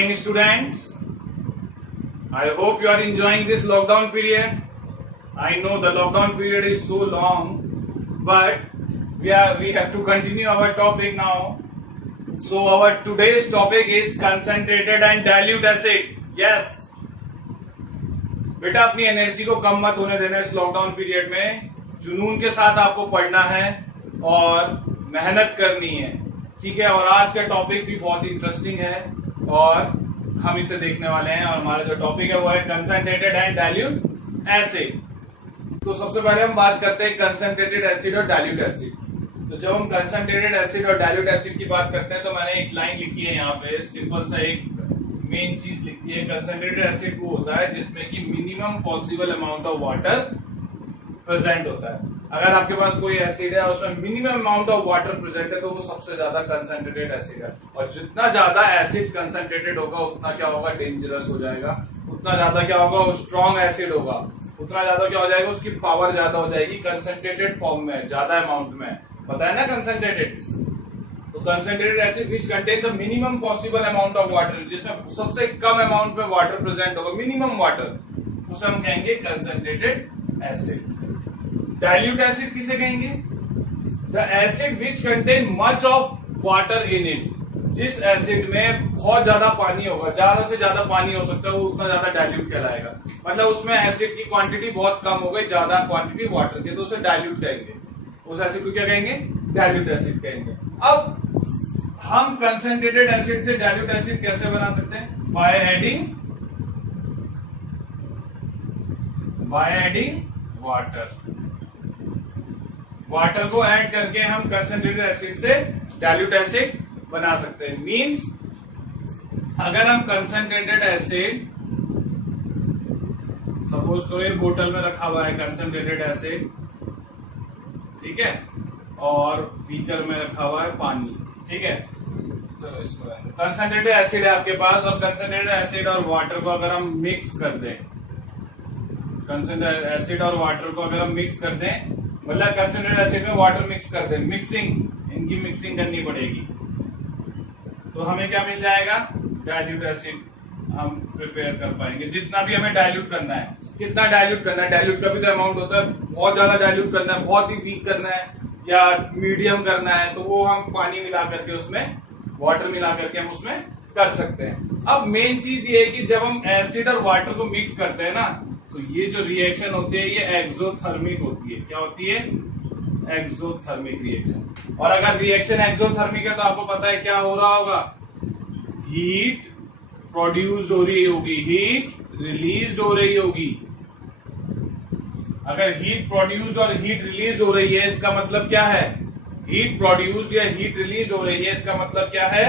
morning, students. I hope you are enjoying this lockdown period. I know the lockdown period is so long, but we have to continue our topic now. So our today's topic is concentrated and dilute acid. Yes. बेटा अपनी energy को कम मत होने देना इस lockdown period में. जुनून के साथ आपको पढ़ना है और मेहनत करनी है, ठीक है. और आज का टॉपिक भी बहुत इंटरेस्टिंग है और हम इसे देखने वाले हैं. और हमारा जो टॉपिक है वो है कंसंट्रेटेड एंड डाइल्यूट एसिड. तो सबसे पहले हम बात करते हैं कंसंट्रेटेड एसिड और डाइल्यूट एसिड. तो जब हम कंसंट्रेटेड एसिड और डाइल्यूट एसिड की बात करते हैं तो मैंने एक लाइन लिखी है यहाँ पे, सिंपल सा एक मेन चीज लिखी है. कंसंट्रेटेड एसिड वो होता है जिसमें कि minimum possible amount of water present होता है. अगर आपके पास कोई एसिड है उसमें minimum amount of water present है तो वो सबसे ज्यादा कंसंट्रेटेड एसिड है. और जितना ज्यादा एसिड कंसंट्रेटेड होगा उतना क्या होगा, डेंजरस हो जाएगा. उतना ज्यादा क्या होगा, वो स्ट्रॉन्ग एसिड होगा. उतना ज्यादा क्या हो जाएगा, उसकी पावर ज्यादा हो जाएगी कंसंट्रेटेड फॉर्म में, ज्यादा अमाउंट में. पता है ना कंसंट्रेटेड. तो concentrated acid which contain the minimum possible amount of water, जिसमें सबसे कम अमाउंट में वाटर प्रेजेंट होगा, मिनिमम वाटर, उसे हम कहेंगे कंसंट्रेटेड एसिड. डाइल्यूट एसिड किसे कहेंगे? The acid which contain much of water in it. जिस एसिड में बहुत ज्यादा पानी होगा, ज्यादा से ज्यादा पानी हो सकता है, वो उतना ज्यादा डाइल्यूट कहलाएगा. मतलब उसमें एसिड की क्वांटिटी बहुत कम हो गई, ज्यादा क्वांटिटी वाटर की, तो उसे डाइल्यूट कहेंगे. उस एसिड को क्या कहेंगे? डाइल्यूट एसिड कहेंगे. अब हम कंसंट्रेटेड एसिड से डाइल्यूट एसिड कैसे बना सकते हैं? By adding water. वाटर को ऐड करके हम कंसंट्रेटेड एसिड से डाइल्यूट एसिड बना सकते हैं. मींस अगर हम कंसंट्रेटेड एसिड, सपोज करो ये बोतल में रखा हुआ है कंसंट्रेटेड एसिड, ठीक है, और बीकर में रखा हुआ है पानी, ठीक है. चलो इसको कंसंट्रेटेड एसिड है आपके पास, और कंसंट्रेटेड एसिड और वाटर को अगर हम मिक्स कर दें, कंसंट्रेटेड एसिड और वाटर को अगर हम मिक्स कर दें, मतलब कंसंट्रेटेड एसिड में वाटर मिक्स कर दें, मिक्सिंग, इनकी मिक्सिंग करनी पड़ेगी, तो हमें क्या मिल जाएगा? डाइल्यूट एसिड हम प्रिपेयर कर पाएंगे. जितना भी हमें डाइल्यूट करना है, कितना डाइल्यूट करना है, डाइल्यूट का भी तो अमाउंट होता है. बहुत ज्यादा डाइल्यूट करना है, बहुत ही वीक करना है, या मीडियम करना है, तो वो हम पानी मिला करके उसमें, वाटर मिला करके हम उसमें कर सकते हैं. अब मेन चीज ये है कि जब हम एसिड और वाटर को मिक्स करते हैं ना, तो ये जो रिएक्शन होती है ये एक्सोथर्मिक होती है. क्या होती है? Exothermic reaction. और अगर रिएक्शन एक्सोथर्मिक है तो आपको पता है क्या हो रहा होगा? हीट प्रोड्यूस हो रही होगी, हीट रिलीज हो रही होगी. अगर हीट प्रोड्यूस्ड और हीट रिलीज हो रही है, इसका मतलब क्या है? हीट प्रोड्यूस्ड या हीट रिलीज हो रही है, इसका मतलब क्या है?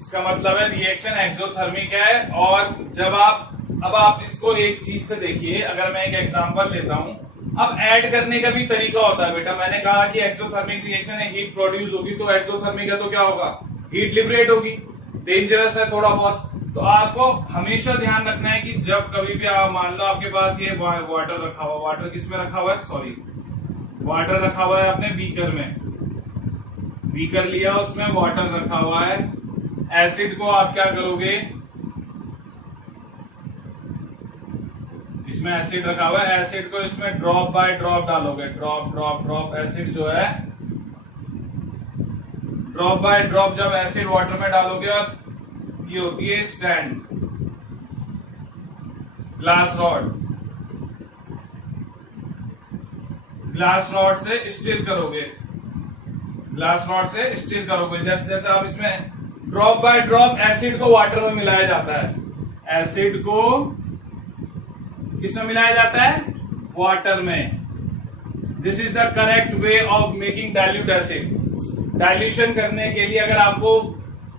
इसका मतलब है रिएक्शन एक्सोथर्मिक है. और जब अब आप इसको एक चीज से देखिए, अगर मैं एक एग्जांपल लेता हूं. अब ऐड करने का भी तरीका होता है बेटा. मैंने कहा कि एक्सोथर्मिक रिएक्शन है, हीट प्रोड्यूस होगी, तो एक्सोथर्मिक है तो क्या होगा? हीट लिबरेट होगी. डेंजरस है थोड़ा बहुत. तो आपको हमेशा ध्यान रखना है कि जब कभी भी आप, मान लो आपके पास ये वाटर रखा हुआ, वाटर किसमें रखा हुआ है? सॉरी, वाटर रखा हुआ है आपने बीकर में. बीकर लिया, उसमें वाटर रखा हुआ है. एसिड को आप क्या करोगे? इसमें एसिड रखा हुआ है, एसिड को इसमें ड्रॉप बाय ड्रॉप डालोगे. ड्रॉप ड्रॉप ड्रॉप एसिड जो है, ड्रॉप बाय ड्रॉप जब एसिड वाटर में डालोगे, और ये होती है stand, glass rod. Glass rod से स्टिर करोगे, ग्लास रॉड से स्टिर करोगे. जैसे जैसे आप इसमें ड्रॉप बाय ड्रॉप एसिड को वाटर में मिलाया जाता है. एसिड को किसमें मिलाया जाता है? वाटर में. This is the correct way of making dilute acid. Dilution करने के लिए अगर आपको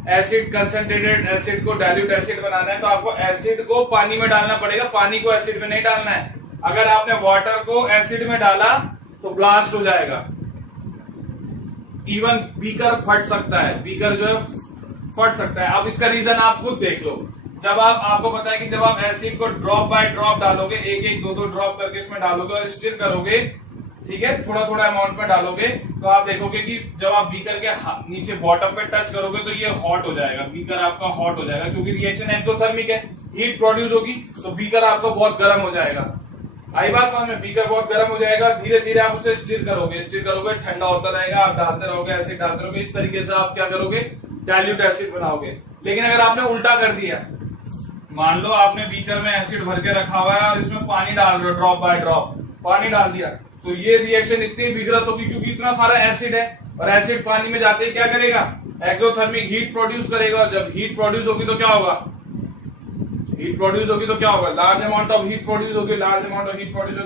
एसिड, कंसंट्रेटेड एसिड को डाइल्यूट एसिड बनाना है तो आपको एसिड को पानी में डालना पड़ेगा, पानी को एसिड में नहीं डालना है. अगर आपने वाटर को एसिड में डाला तो ब्लास्ट हो जाएगा. इवन बीकर फट सकता है, बीकर जो है फट सकता है. अब इसका रीजन आप खुद देख लो. जब आपको पता है कि जब आप एसिड को ड्रॉप बाय ड्रॉप डालोगे, एक एक दो दो ड्रॉप करके इसमें डालोगे और स्टिर करोगे, ठीक है, थोड़ा थोड़ा अमाउंट में डालोगे तो आप देखोगे कि जब आप बीकर के नीचे बॉटम पे टच करोगे तो ये हॉट हो जाएगा, बीकर आपका हॉट हो जाएगा, क्योंकि रिएक्शन एक्सोथर्मिक है, हीट प्रोड्यूस होगी तो बीकर आपका बहुत गर्म हो जाएगा। आई बात समझ में, बीकर बहुत गर्म हो जाएगा, धीरे धीरे आप उसे स्टिर करोगे, ठंडा होता रहेगा, आप डालते रहोगे, एसिड डालते रहोगे, इस तरीके से आप क्या करोगे, डाइल्यूट एसिड बनाओगे। लेकिन अगर आपने उल्टा कर दिया, मान लो आपने बीकर में एसिड भर के रखा हुआ है और इसमें पानी डाल रहे हो, ड्रॉप बाय ड्रॉप पानी डाल दिया, तो ये रिएक्शन इतनी विगरस होगी क्योंकि इतना सारा एसिड है, और एसिड पानी में जाते ही क्या करेगा, एक्सोथर्मिक हीट प्रोड्यूस करेगा, और जब हीट प्रोड्यूस होगी तो क्या होगा, large amount of heat produce होगी,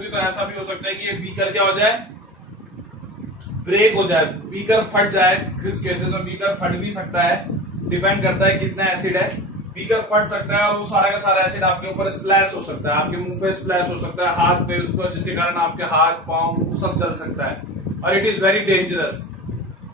तो ऐसा भी हो सकता है कि ये बीकर क्या हो जाए, ब्रेक हो जाए, बीकर फट जाए। किस केसेस में बीकर फट भी सकता है, डिपेंड करता है कितना एसिड है, बीकर फट सकता है और वो सारा का सारा एसिड आपके ऊपर स्प्लैश हो सकता है, आपके मुंह पे स्प्लैश हो सकता है, हाथ पे उस पर, जिसके कारण आपके हाथ पांव मुंह सब जल सकता है, और इट इज वेरी डेंजरस।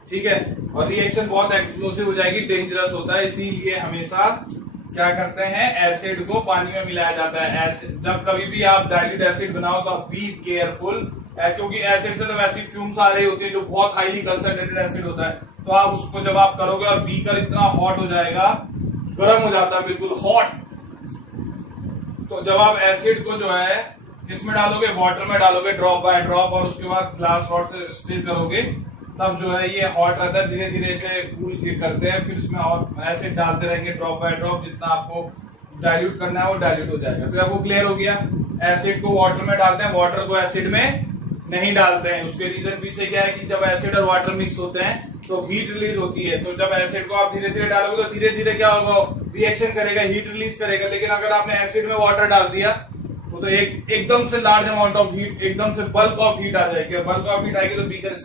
ठीक है, और रिएक्शन बहुत एक्सप्लोसिव हो जाएगी, डेंजरस होता है, इसीलिए हमेशा क्या करते हैं, एसिड को पानी में मिलाया जाता है। जब कभी भी आप डाइल्यूट एसिड बनाओ तो आप बी केयरफुल, क्योंकि एसिड से तो वैसी फ्यूम्स आ रही होती है जो बहुत हाईली कंसंट्रेटेड एसिड होता है, तो आप उसको जब आप करोगे और बीकर इतना हॉट हो जाएगा, गर्म हो जाता है, बिल्कुल हॉट, तो जब आप एसिड को जो है किसमें डालोगे, वाटर में डालोगे, ड्रॉप बाय ड्रॉप, और उसके बाद ग्लास रॉड से स्टिर करोगे, तब जो है ये हॉट रहता है, धीरे धीरे इसे कूल करते हैं, फिर इसमें और एसिड डालते रहेंगे ड्रॉप बाय ड्रॉप, जितना आपको डाइल्यूट करना है वो डाइल्यूट हो जाएगा। तो आपको क्लियर हो गया, एसिड को वाटर में डालते हैं, वाटर को एसिड में नहीं डालते हैं। उसके रीजन पीछे क्या है कि जब एसिड और वाटर मिक्स होते हैं तो हीट रिलीज होती है, तो जब एसिड को आप धीरे धीरे डालोगे तो धीरे धीरे क्या होगा, रिएक्शन करेगा, हीट रिलीज करेगा। लेकिन अगर आपने एसिड में वाटर डाल दिया तो एकदम से लार्ज अमाउंट ऑफ हीट, एकदम से बल्क ऑफ हीट आ जाएगी, बल्क ऑफ हीट आएगी तो बीकर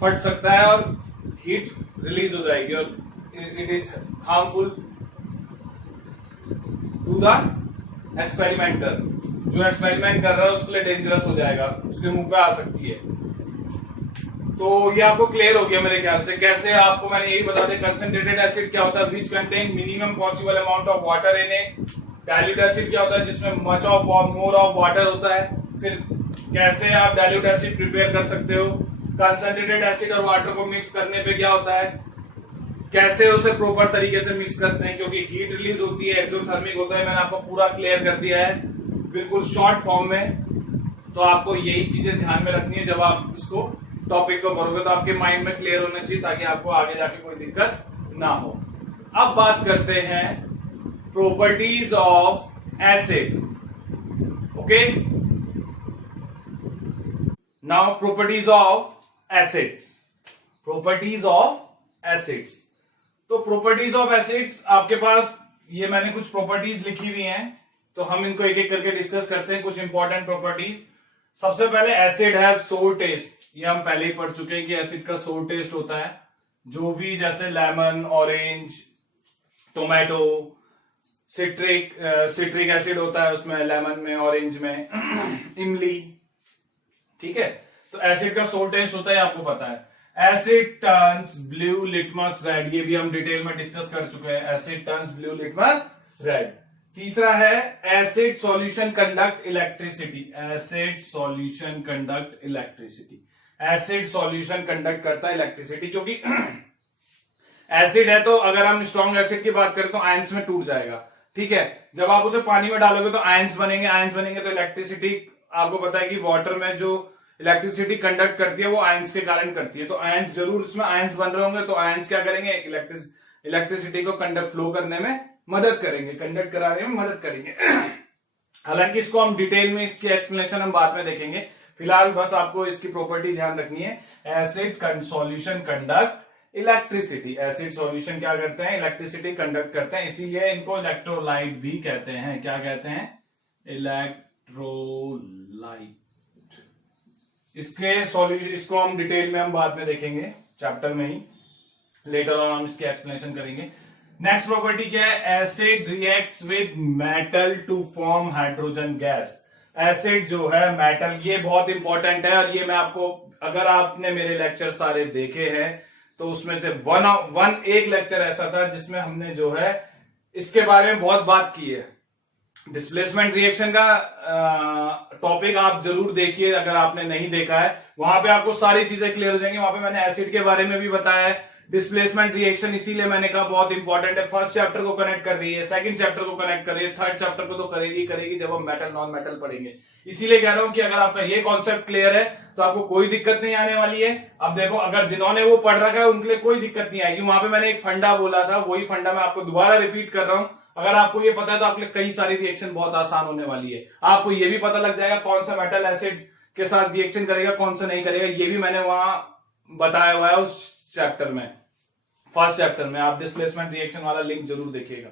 फट सकता है और हीट रिलीज हो जाएगी, और it is harmful to the experimenter. जो एक्सपेरिमेंट कर रहा है उसके लिए डेंजरस हो जाएगा, उसके मुंह पे आ सकती है। तो ये आपको क्लियर हो गया मेरे ख्याल से। कैसे आपको मैंने यही बता दिया, कंसंट्रेटेड एसिड क्या होता है, which contain minimum possible amount of water in it. Dilute acid क्या होता है, जिसमें much of more of water होता है। फिर कैसे आप डाइल्यूट एसिड प्रिपेयर कर सकते हो, कंसंट्रेटेड एसिड और वाटर को मिक्स करने पे क्या होता है, कैसे उसे प्रॉपर तरीके से मिक्स करते हैं, क्योंकि हीट रिलीज होती है, एक्सोथर्मिक होता है। मैंने आपको पूरा क्लियर कर दिया है बिल्कुल शॉर्ट फॉर्म में। तो आपको यही चीजें ध्यान में रखनी है जब आप इसको टॉपिक को पढ़ोगे, तो आपके माइंड में क्लियर होना चाहिए, ताकि आपको आगे जाके कोई दिक्कत ना हो। अब बात करते हैं properties of acid. Okay, now properties of acids. तो प्रॉपर्टीज ऑफ एसिड्स आपके पास ये मैंने कुछ प्रॉपर्टीज लिखी हुई हैं, तो हम इनको एक एक करके डिस्कस करते हैं। कुछ इंपॉर्टेंट प्रॉपर्टीज। सबसे पहले एसिड हैव सोर टेस्ट। ये हम पहले ही पढ़ चुके हैं कि एसिड का सोर टेस्ट होता है। जो भी जैसे lemon, orange, tomato, citric acid होता है उसमें, लेमन में, ऑरेंज में, इमली। ठीक है, तो एसिड का सोर टेस्ट होता है, आपको पता है। Asset turns blue litmus red, ये भी हम डिटेल में डिस्कस कर चुके हैं। Asset turns blue litmus red. तीसरा है acid solution conduct electricity. Acid solution conduct करता है इलेक्ट्रिसिटी, क्योंकि एसिड है तो अगर हम स्ट्रॉन्ग एसिड की बात करें तो आयंस में टूट जाएगा। ठीक है, जब आप उसे पानी में डालोगे तो आयंस बनेंगे तो इलेक्ट्रिसिटी, आपको पता है कि वाटर में जो इलेक्ट्रिसिटी कंडक्ट करती है वो आयंस के कारण करती है, तो आयंस जरूर, इसमें आयंस बन रहे होंगे, तो आयंस क्या करेंगे, इलेक्ट्रिसिटी को कंडक्ट फ्लो करने में मदद करेंगे, कंडक्ट कराने में मदद करेंगे। हालांकि इसको हम डिटेल में, इसकी एक्सप्लेनेशन हम बाद में देखेंगे। फिलहाल बस आपको इसकी प्रॉपर्टी ध्यान रखनी है। Acid solution conduct electricity. Acid solution क्या करते हैं, इलेक्ट्रिसिटी कंडक्ट करते हैं, इसीलिए इनको इलेक्ट्रोलाइट भी कहते हैं। क्या कहते हैं, इलेक्ट्रोलाइट। इसके सॉल्यूशन, इसको हम डिटेल में हम बाद में देखेंगे, चैप्टर में ही, लेटर ऑन हम इसकी एक्सप्लेनेशन करेंगे। नेक्स्ट प्रॉपर्टी क्या है, acid reacts with metal to form hydrogen gas. Acid जो है मेटल, ये बहुत इंपॉर्टेंट है, और ये मैं आपको, अगर आपने मेरे लेक्चर सारे देखे हैं तो उसमें से एक लेक्चर ऐसा था जिसमें हमने जो है इसके बारे में बहुत बात की है। डिस्प्लेसमेंट रिएक्शन का टॉपिक आप जरूर देखिए, अगर आपने नहीं देखा है। वहां पे आपको सारी चीजें क्लियर हो जाएंगी। वहां पे मैंने एसिड के बारे में भी बताया है। डिस्प्लेसमेंट रिएक्शन इसीलिए मैंने कहा बहुत इंपॉर्टेंट है। फर्स्ट चैप्टर को कनेक्ट कर रही है, सेकंड चैप्टर को कनेक्ट कर रही है, थर्ड चैप्टर को तो करेगी जब हम मेटल नॉन मेटल पढ़ेंगे। इसीलिए कह रहा हूं कि अगर आपका ये कॉन्सेप्ट क्लियर है तो आपको कोई दिक्कत नहीं आने वाली है। अब देखो, अगर जिन्होंने वो पढ़ रखा है उनके लिए कोई दिक्कत नहीं आएगी। वहां पे मैंने एक फंडा बोला था, वही फंडा मैं आपको दोबारा रिपीट कर रहा हूं। अगर आपको ये पता है तो आपके लिए कई सारी रिएक्शन बहुत आसान होने वाली है। आपको ये भी पता लग जाएगा कौन सा मेटल एसिड के साथ रिएक्शन करेगा, कौन सा नहीं करेगा। ये भी मैंने वहां बताया हुआ है उस चैप्टर में, फर्स्ट चैप्टर में। आप डिस्प्लेसमेंट रिएक्शन वाला लिंक जरूर देखिएगा।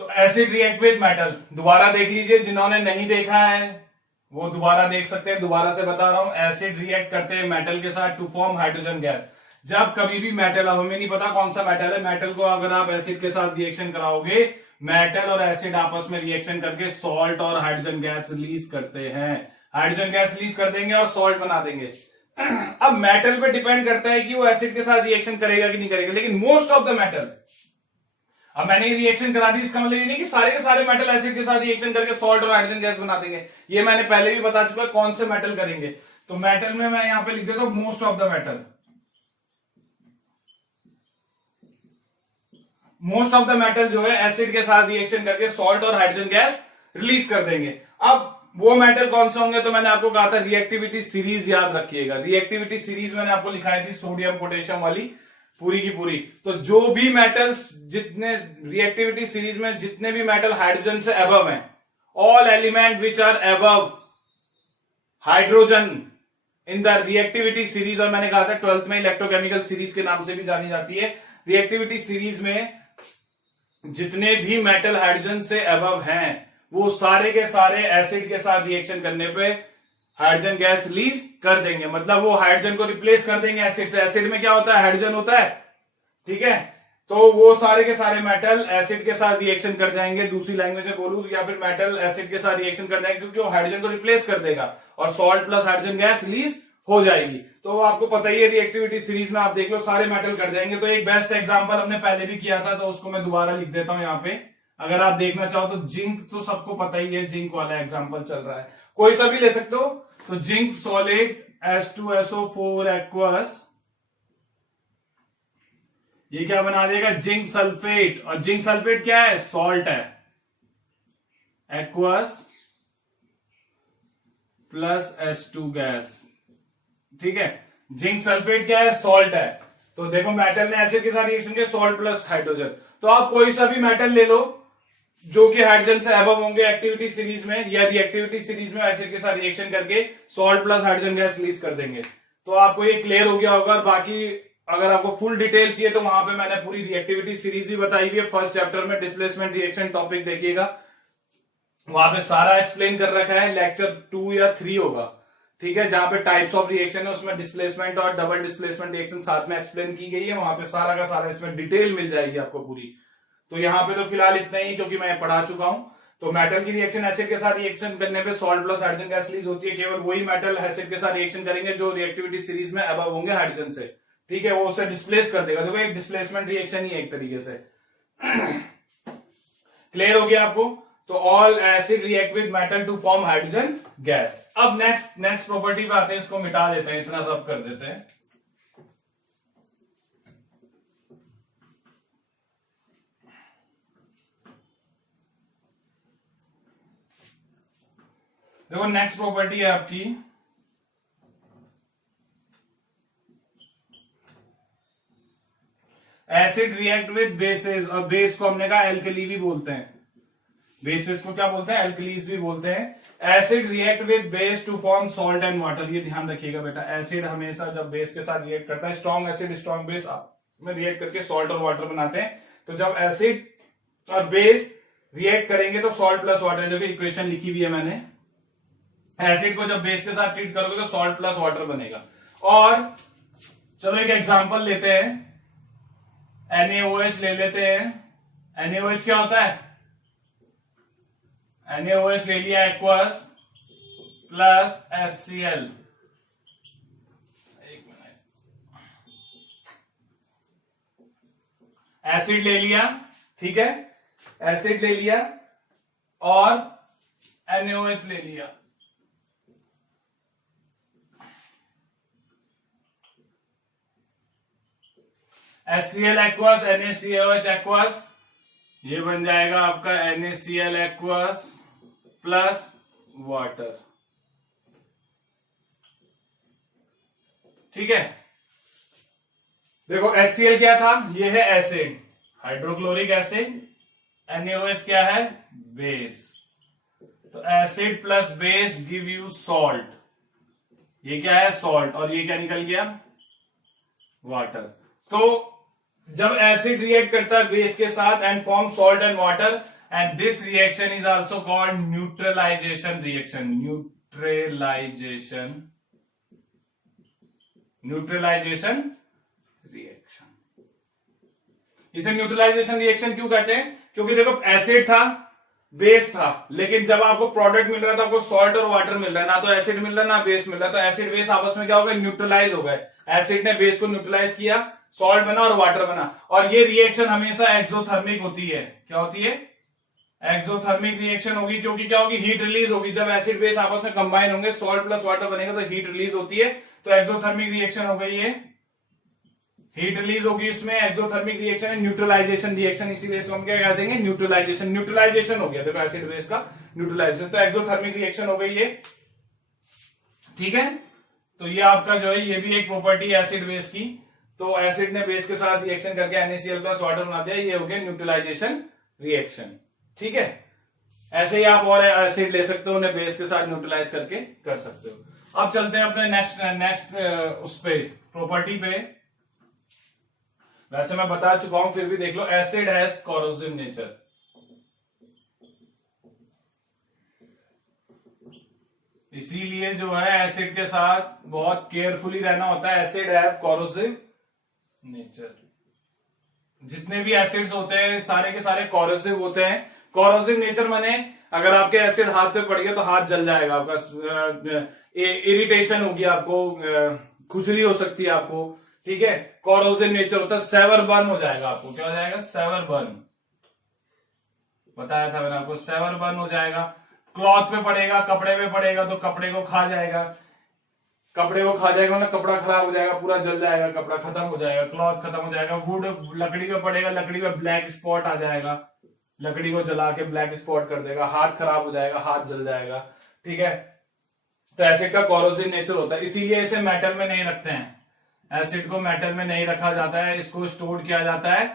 तो एसिड रिएक्ट विद मेटल दोबारा देख लीजिए, जिन्होंने नहीं देखा है वो दोबारा देख सकते हैं। दोबारा से बता रहा हूं, एसिड रिएक्ट करते हैं मेटल के साथ टू फॉर्म हाइड्रोजन गैस। जब कभी भी मेटल, अब हमें नहीं पता कौन सा मेटल है, मेटल को अगर आप एसिड के साथ रिएक्शन कराओगे, मेटल और एसिड आपस में रिएक्शन करके सॉल्ट और हाइड्रोजन गैस रिलीज करते हैं। हाइड्रोजन गैस रिलीज कर देंगे और सॉल्ट बना देंगे। अब मेटल पे डिपेंड करता है कि वो एसिड के साथ रिएक्शन करेगा कि नहीं करेगा, लेकिन मोस्ट ऑफ द मेटल, अब मैंने रिएक्शन करा दी, इसका मतलब ये नहीं कि सारे के सारे मेटल एसिड के साथ रिएक्शन करके सॉल्ट और हाइड्रोजन गैस बना देंगे। ये मैंने पहले भी बता चुका है कौन से मेटल करेंगे। तो मेटल में मैं यहां पे लिख देता हूं most of the metal. Most of the metal जो है एसिड के साथ रिएक्शन करके सॉल्ट और हाइड्रोजन गैस रिलीज कर देंगे। अब वो मेटल कौन से होंगे, तो मैंने आपको कहा था रिएक्टिविटी सीरीज याद रखिएगा। रिएक्टिविटी सीरीज मैंने आपको लिखाई थी सोडियम पोटेशियम वाली पूरी की पूरी। तो जो भी मेटल्स, जितने रिएक्टिविटी सीरीज में जितने भी मेटल हाइड्रोजन से अबव हैं, all element which are above hydrogen in the reactivity series, और मैंने कहा था 12th में इलेक्ट्रोकेमिकल सीरीज के नाम से भी जानी जाती है। रिएक्टिविटी सीरीज में जितने भी मेटल हाइड्रोजन से अबव हैं, वो सारे के सारे एसिड के साथ रिएक्शन करने पे हाइड्रोजन गैस रिलीज कर देंगे। मतलब वो हाइड्रोजन को रिप्लेस कर देंगे एसिड से। एसिड में क्या होता है, हाइड्रोजन होता है, ठीक है। तो वो सारे के सारे मेटल एसिड के साथ रिएक्शन कर जाएंगे, दूसरी लैंग्वेज में बोलूं, या फिर मेटल एसिड के साथ रिएक्शन कर जाएंगे, क्योंकि वो हाइड्रोजन को रिप्लेस कर देगा और salt plus hydrogen gas release हो जाएगी। तो आपको पता ही है, रिएक्टिविटी सीरीज में आप देख लो सारे मेटल कर जाएंगे। तो एक बेस्ट एग्जांपल हमने पहले भी किया था, तो उसको मैं दोबारा लिख देता हूं यहाँ पे, अगर आप देखना चाहो तो। जिंक तो सबको पता ही है, जिंक वाला एग्जांपल चल रहा है, कोई सा भी ले सकते हो। तो जिंक सॉलिड H2SO4 एक्वस, ये क्या बना देगा, जिंक सल्फेट। और जिंक सल्फेट क्या है, सॉल्ट है, एक्वस प्लस H2 गैस, ठीक है। जिंक सल्फेट क्या है, सॉल्ट है। तो देखो मेटल ने एसिड के साथ रिएक्शन किया, सॉल्ट प्लस हाइड्रोजन। तो आप कोई सा भी मेटल ले लो जो कि हाइड्रोजन से अबव होंगे एक्टिविटी सीरीज में, या रिएक्टिविटी सीरीज में एसिड के साथ रिएक्शन करके salt plus hydrogen gas release कर देंगे। तो आपको ये क्लियर हो गया होगा। और बाकी अगर आपको फुल डिटेल चाहिए तो वहां पे मैंने पूरी रिएक्टिविटी सीरीज भी बताई हुई है फर्स्ट चैप्टर में। डिस्प्लेसमेंट रिएक्शन टॉपिक देखिएगा, वहां पे सारा एक्सप्लेन कर रखा है। लेक्चर 2 या 3 होगा, ठीक है, जहां पे टाइप्स ऑफ रिएक्शन है, उसमें डिस्प्लेसमेंट और डबल डिस्प्लेसमेंट रिएक्शन साथ में एक्सप्लेन की गई है। वहां पे सारा का सारा इसमें डिटेल मिल जाएगी आपको पूरी। तो यहाँ पे तो फिलहाल इतना ही, क्योंकि मैं पढ़ा चुका हूं। तो मेटल की रिएक्शन एसिड के साथ रिएक्शन करने पे salt plus hydrogen gas release होती है। केवल वही मेटल एसिड के साथ रिएक्शन करेंगे जो रिएक्टिविटी सीरीज में अबव होंगे हाइड्रोजन से, ठीक है, वो उसे डिस्प्लेस कर देगा। देखो एक डिस्प्लेसमेंट रिएक्शन ही है एक तरीके से। क्लियर हो गया आपको। तो all acid react with metal to form hydrogen gas. अब नेक्स्ट प्रॉपर्टी पे आते हैं, इसको मिटा देते हैं, इतना रब कर देते हैं। देखो नेक्स्ट प्रॉपर्टी है आपकी एसिड रिएक्ट विद बेसेस, और बेस को हमने कहा एल्कली भी बोलते हैं। बेसिस को क्या बोलते हैं, एल्कलीज भी बोलते हैं। Acid react with base to form salt and water. ये ध्यान रखिएगा बेटा, एसिड हमेशा जब बेस के साथ रिएक्ट करता है, स्ट्रॉन्ग एसिड स्ट्रॉन्ग बेस में रिएक्ट करके सॉल्ट और वाटर बनाते हैं। तो जब एसिड और बेस रिएक्ट करेंगे तो सॉल्ट प्लस वाटर, जो कि इक्वेशन लिखी हुई है मैंने, एसिड को जब बेस के साथ ट्रीट करोगे तो सॉल्ट प्लस वाटर बनेगा। और चलो एक एग्जांपल लेते हैं, NaOH ले लेते हैं। NaOH क्या होता है, NaOH ले लिया एक्वस प्लस HCl। एक मिनट, एसिड ले लिया, ठीक है, एसिड ले लिया, और NaOH ले लिया। HCl एक्वस, NaCOH एक्वस, ये बन जाएगा आपका NaCl एक्वस प्लस वाटर। ठीक है, देखो HCl क्या था, ये है एसिड, हाइड्रोक्लोरिक एसिड। NaOH क्या है, बेस। तो acid plus base give you salt, ये क्या है, सॉल्ट, और ये क्या निकल गया, वाटर। तो जब एसिड रिएक्ट करता है बेस के साथ and form salt and water, and this reaction is also called neutralisation reaction. Neutralisation reaction, इसे न्यूट्रलाइजेशन रिएक्शन क्यों कहते हैं, क्योंकि देखो एसिड था, बेस था, लेकिन जब आपको प्रोडक्ट मिल रहा था, आपको सॉल्ट और वाटर मिल रहा है, ना तो एसिड मिल रहा है ना बेस मिल रहा है, तो एसिड बेस आपस में क्या हो गया, न्यूट्रलाइज हो गए। एसिड ने बेस को न्यूट्रलाइज किया, सॉल्ट बना और वाटर बना। और ये रिएक्शन हमेशा एक्सोथर्मिक होती है। क्या होती है, एक्सोथर्मिक रिएक्शन होगी, क्योंकि क्या होगी, हीट रिलीज होगी। जब एसिड बेस आपस में कंबाइन होंगे, सॉल्ट प्लस वाटर बनेगा, तो हीट रिलीज होती है, तो एक्सोथर्मिक रिएक्शन हो गई है, हीट रिलीज होगी इसमें, एक्सोथर्मिक रिएक्शन है, न्यूट्रलाइजेशन रिएक्शन, इसीलिए इसको हम क्या कह देंगे, न्यूट्रलाइजेशन हो गया। देखो एसिड बेस का न्यूट्रलाइजेशन, तो एक्सोथर्मिक रिएक्शन हो गई ये। ठीक है, तो ये आपका जो है, ये भी एक प्रॉपर्टी है एसिड बेस की। तो एसिड ने बेस के साथ रिएक्शन करके NaCl प्लस वाटर बना दिया, ये हो गया न्यूट्रलाइजेशन रिएक्शन। ठीक है, ऐसे ही आप और एसिड ले सकते हो, उन्हें बेस के साथ न्यूट्रलाइज करके कर सकते हो। अब चलते हैं अपने नेक्स्ट उस पे, प्रॉपर्टी पे। वैसे मैं बता चुका हूं, फिर भी देख लो, एसिड हैज कोरोसिव नेचर। इसीलिए जो है एसिड के साथ बहुत केयरफुली रहना होता है। Acid have corrosive nature. जितने भी एसिड्स होते हैं सारे के सारे कोरोसिव होते हैं। कोरोसिव नेचर माने अगर आपके एसिड हाथ पे पड़ गया तो हाथ जल जाएगा आपका, इरिटेशन होगी आपको, खुजली हो सकती है आपको। ठीक है, कोरोसिव नेचर होता है, सेवर बर्न हो जाएगा आपको। क्या हो जाएगा, सेवर बर्न, बताया था मैंने आपको, सेवर बर्न हो जाएगा। क्लॉथ पे पड़ेगा, कपड़े पे पड़ेगा तो कपड़े को खा जाएगा, कपड़े को खा जाएगा ना, कपड़ा खराब हो जाएगा, पूरा जल जाएगा, कपड़ा खत्म हो जाएगा, क्लॉथ खत्म हो जाएगा। वुड लकड़ी पे पड़ेगा, लकड़ी पे ब्लैक स्पॉट आ जाएगा, लकड़ी को जला के ब्लैक स्पॉट कर देगा, हाथ खराब हो जाएगा, हाथ जल जाएगा। ठीक है, तो एसिड का कोरोसिव नेचर होता है, इसीलिए इसे मेटल में नहीं रखते हैं। एसिड को मेटल में नहीं रखा जाता है, इसको स्टोर किया जाता है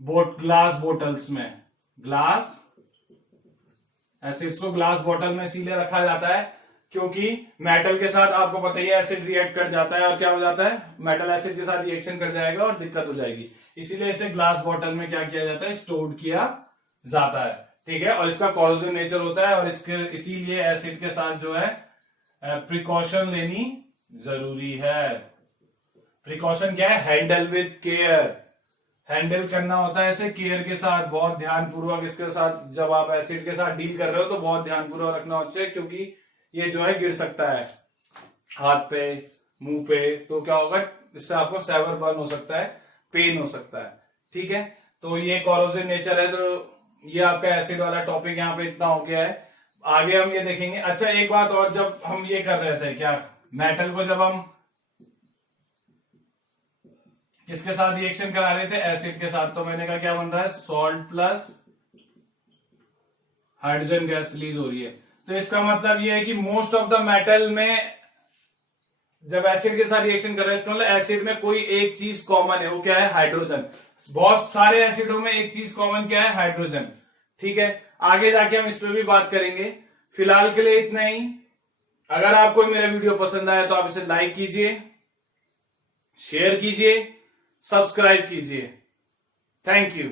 ग्लास बोटल्स में। ग्लास एसिड्स को ग्लास बोतल में इसीलिए रखा जाता है क्योंकि मेटल के साथ आपको पता ही है एसिड रिएक्ट कर जाता है और क्या हो जाता है, मेटल एसिड के साथ रिएक्शन कर जाएगा और दिक्कत हो जाएगी। इसीलिए इसे ग्लास बोतल में क्या किया जाता है, स्टोर किया जाता है। ठीक है, और इसका कोरोसिव नेचर होता है और इसके इसीलिए एसिड के साथ जो है प्रिकॉशन लेनी जरूरी है। प्रिकॉशन क्या है, हैंडल विद केयर, हैंडल करना होता है ऐसे केयर के साथ, बहुत ध्यानपूर्वक इसके साथ। जब आप एसिड के साथ डील कर रहे हो तो बहुत ध्यानपूर्वक रखना होता है, क्योंकि ये जो है गिर सकता है हाथ पे, मुंह पे, तो क्या होगा, इससे आपको सेवर बर्न हो सकता है, पेन हो सकता है। ठीक है, तो ये कोरोसिव नेचर है। तो ये आपका एसिड वाला टॉपिक यहाँ पे इतना हो गया है, आगे हम ये देखेंगे। अच्छा एक बात और, जब हम ये कर रहे थे क्या, मेटल को जब हम किसके साथ रिएक्शन करा रहे थे, एसिड के साथ, तो मैंने कहा क्या बन रहा है, salt plus hydrogen gas release हो रही है। तो इसका मतलब ये है कि मोस्ट ऑफ द मेटल में जब एसिड के साथ रिएक्शन कर रहे हैं, इसका मतलब एसिड में कोई एक चीज कॉमन है, वो क्या है, हाइड्रोजन। बहुत सारे एसिडों में एक चीज कॉमन क्या है, हाइड्रोजन। ठीक है, आगे जाके हम इस पर भी बात करेंगे। फिलहाल के लिए इतना ही। अगर आपको मेरा वीडियो पसंद आया तो आप इसे लाइक कीजिए, शेयर कीजिए, सब्सक्राइब कीजिए। Thank you.